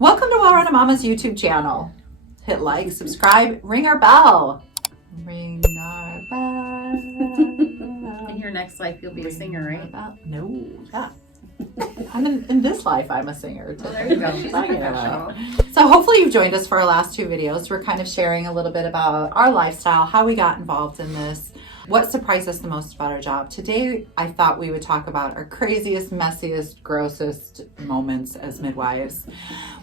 Welcome to Well Rounded Momma's YouTube channel. Hit like, subscribe, ring our bell. Ring our bell. In your next life, you'll be a singer, right? No, yeah. in this life, I'm a singer. Well, there you go. She's a professional. So hopefully you've joined us for our last two videos. We're kind of sharing a little bit about our lifestyle, how we got involved in this, what surprised us the most about our job. Today, I thought we would talk about our craziest, messiest, grossest moments as midwives.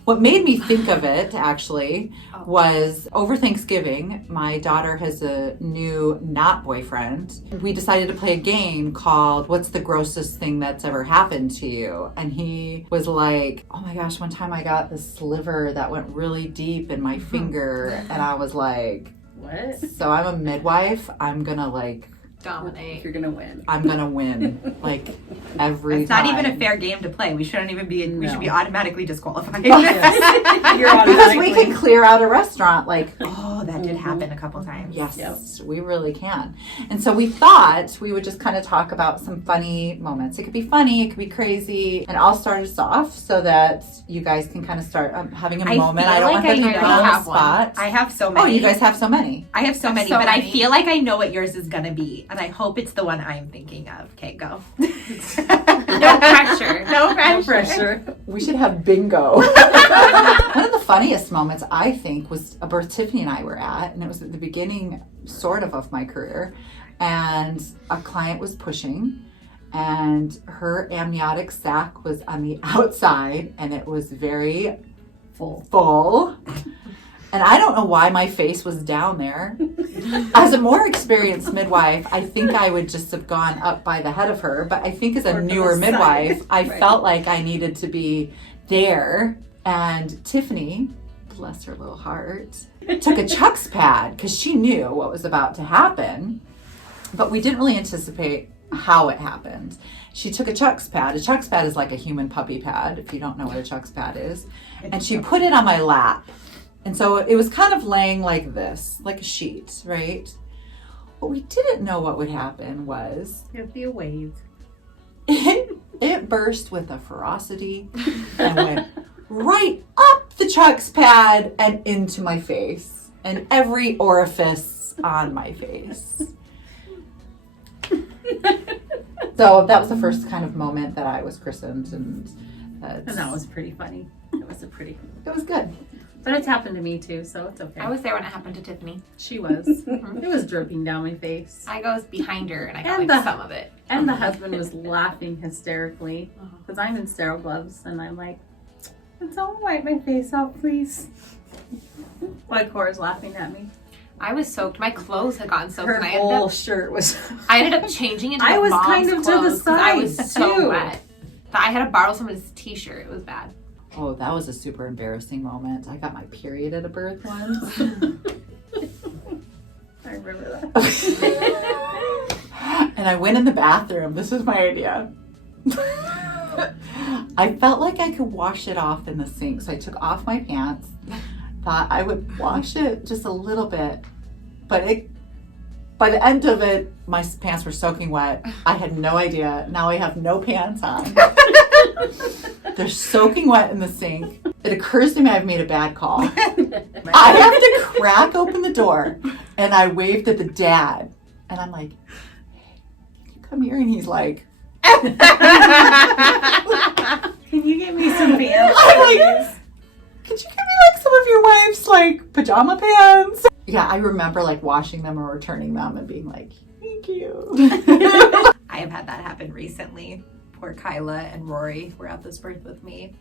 What made me think of it, actually, was over Thanksgiving, my daughter has a new not boyfriend. We decided to play a game called What's the Grossest Thing That's Ever Happened to You? And he was like, oh my gosh, one time I got this sliver that went really deep in my finger. And I was like, what? So I'm a midwife. I'm gonna dominate. You're gonna win. I'm gonna win like every It's time. not even a fair game to play. We shouldn't even be. We should be automatically disqualified. Yes. You're Because we can clear out a restaurant like. Oh, that did happen a couple times. Yes, we really can. And so we thought we would just kind of talk about some funny moments. It could be funny, it could be crazy, and I'll start us off so that you guys can kind of start having a moment. I don't want them to put on the spot. I have so many. Oh, you guys have so many. I have so many, but I feel like I know what yours is gonna be, and I hope it's the one I'm thinking of. Okay, go. No pressure. No pressure. No pressure. We should have bingo. One of the funniest moments, I think, was a birth Tiffanie and I were at, and it was at the beginning, sort of my career, and a client was pushing, and her amniotic sac was on the outside, and it was very full. And I don't know why my face was down there. As a more experienced midwife, I think I would just have gone up by the head of her. But I think as a newer midwife, I felt like I needed to be there. And Tiffanie, bless her little heart, took a Chuck's pad because she knew what was about to happen. But we didn't really anticipate how it happened. She took a Chuck's pad. A Chuck's pad is like a human puppy pad, if you don't know what a Chuck's pad is. And she put it on my lap. And so it was kind of laying like this, like a sheet, right? What we didn't know what would happen was It'd be a wave. it burst with a ferocity and went right up the Chuck's pad and into my face and every orifice on my face. So that was the first kind of moment that I was christened, and that was pretty funny. It was good. But it's happened to me too, so it's okay. I was there when it happened to Tiffanie. She was. It was dripping down my face. I goes behind her and I got some of it. And the husband was laughing hysterically because I'm in sterile gloves and I'm like, "Can someone wipe my face off, please?" While Cora's laughing at me. I was soaked. My clothes had gotten soaked. Her And whole shirt was. I ended up changing into I was mom's kind of to the clothes 'cause I was side, so too. wet. But I had to borrow someone's t-shirt. It was bad. Oh, that was a super embarrassing moment. I got my period at a birth once. I remember that. And I went in the bathroom. This was my idea. I felt like I could wash it off in the sink. So I took off my pants, thought I would wash it just a little bit. But by the end of it, my pants were soaking wet. I had no idea. Now I have no pants on. They're soaking wet in the sink. It occurs to me I've made a bad call. I have to crack open the door, and I waved at the dad. And I'm like, hey, can you come here? And he's like, Can you get me some pants? I'm like, could you give me like some of your wife's like pajama pants? Yeah, I remember like washing them or returning them and being like, thank you. I have had that happen recently. Poor Kyla and Rory were at this birth with me,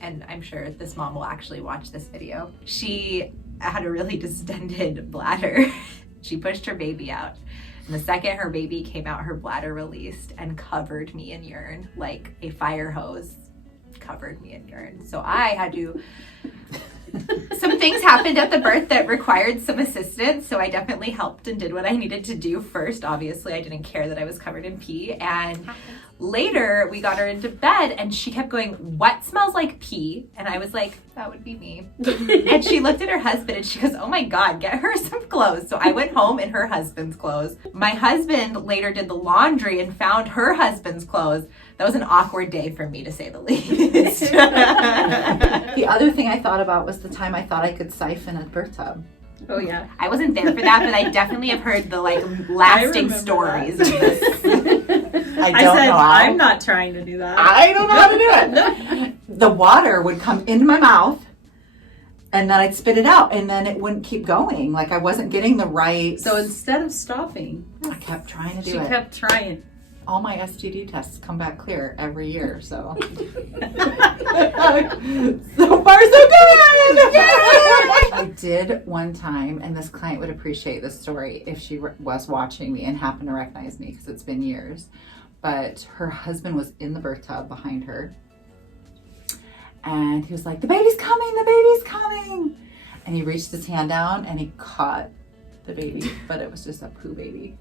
and I'm sure this mom will actually watch this video. She had a really distended bladder. She pushed her baby out, and the second her baby came out, her bladder released and covered me in urine, like a fire hose covered me in urine. So I had to... Some things happened at the birth that required some assistance, so I definitely helped and did what I needed to do first. Obviously, I didn't care that I was covered in pee, and later we got her into bed and she kept going, "What smells like pee?" And I was like, that would be me. And she looked at her husband and she goes, "Oh my God, get her some clothes." So I went home in her husband's clothes. My husband later did the laundry and found her husband's clothes that was an awkward day for me, to say the least. The other thing I thought about was the time I thought I could siphon a birth tub. Oh yeah. I wasn't there for that, but I definitely have heard the like lasting stories of this. I don't said, know how. I'm not trying to do that. I don't know how to do it. The water would come into my mouth, and then I'd spit it out, and then it wouldn't keep going. Like I wasn't getting the right. So instead of stopping, I kept trying to do she it. kept trying. All my STD tests come back clear every year, so. So far, so good! I did one time, and this client would appreciate this story if she was watching me and happened to recognize me, because it's been years. But her husband was in the birth tub behind her, and he was like, "The baby's coming, the baby's coming!" And he reached his hand down, and he caught the baby, but it was just a poo baby.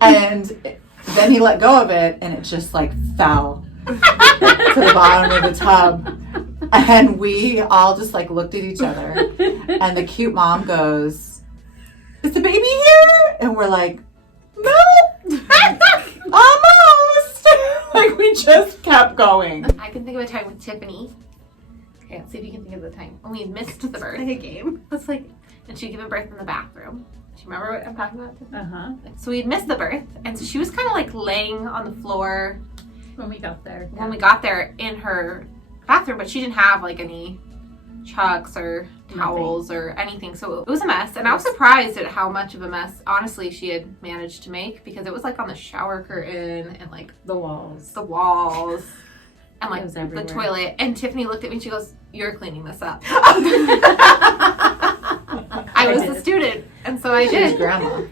And then he let go of it, and it just like fell to the bottom of the tub. And we all just like looked at each other, and the cute mom goes, "Is the baby here?" And we're like, "No, almost." Like we just kept going. I can think of a time with Tiffany. Okay, let's see if you can think of the time when we missed the birth. Like a game. It's like, and she'd given birth in the bathroom. Do you remember what I'm talking about? Uh-huh. So we'd missed the birth, and so she was kind of like laying on the floor When we got there. when we got there in her bathroom, but she didn't have like any chucks or towels or anything, so it was a mess. And I was surprised at how much of a mess, honestly, she had managed to make, because it was like on the shower curtain and like the walls. and like It was the everywhere. toilet. And Tiffany looked at me and she goes, "You're cleaning this up." I was the student, and so I She was did. grandma.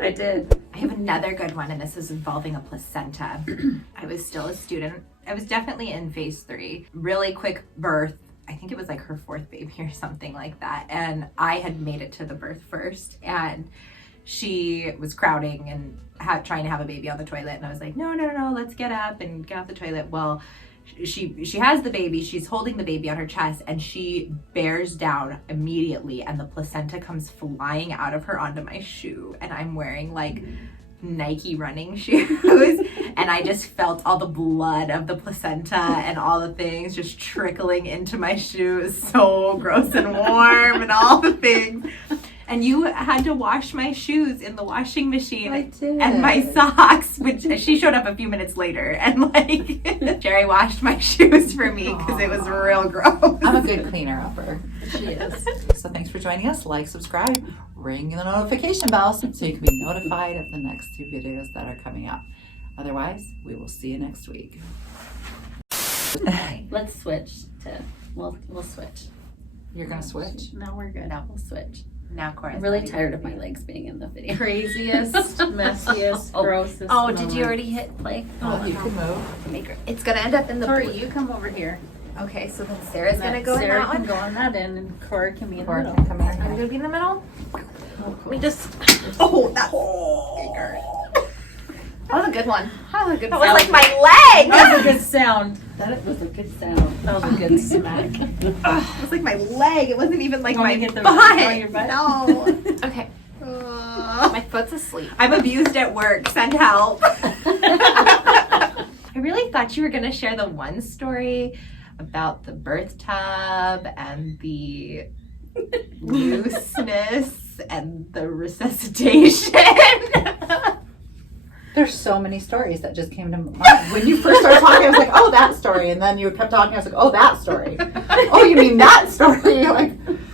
I did. I have another good one, and this is involving a placenta. I was still a student. I was definitely in phase 3. Really quick birth. I think it was like her 4th baby or something like that. And I had made it to the birth first, and she was crowding and trying to have a baby on the toilet. And I was like, no, let's get up and get off the toilet. Well, she has the baby, she's holding the baby on her chest, and she bears down immediately, and the placenta comes flying out of her onto my shoe, and I'm wearing like Nike running shoes, and I just felt all the blood of the placenta and all the things just trickling into my shoes. So gross and warm and all the things. And you had to wash my shoes in the washing machine. I did. And my socks, which she showed up a few minutes later, and like Jerry washed my shoes for me because it was real gross. I'm a good cleaner upper. She is. So thanks for joining us. Like, subscribe, ring the notification bell so you can be notified of the next 2 videos that are coming up. Otherwise, we will see you next week. Let's switch to, we'll switch. You're gonna switch? No, we're good. No, we'll switch. Now, Cora. I'm really tired of my legs being in the video. Craziest, messiest, Oh. grossest. Oh, did you moment. already hit play? Oh, you can move. It's gonna end up in the Tori, you come over here. Okay, so then Sarah's And gonna that- go in Sarah that can one. go on that end, and Cora can be in the Or middle. can come I'm here. gonna be in the middle. Let me just. Oh, that's That was a good one. That was a good that was sound. like my leg. That was a good sound. That was a good sound. That was a good smack. It was like my leg. It wasn't even like Want my me to get the- butt. on your butt? No. Okay, my foot's asleep. I'm abused at work. Send help. I really thought you were gonna share the one story about the birth tub and the looseness and the resuscitation. There's so many stories that just came to mind. When you first started talking, I was like, oh, that story. And then you kept talking, I was like, oh, that story. Oh, you mean that story? Like,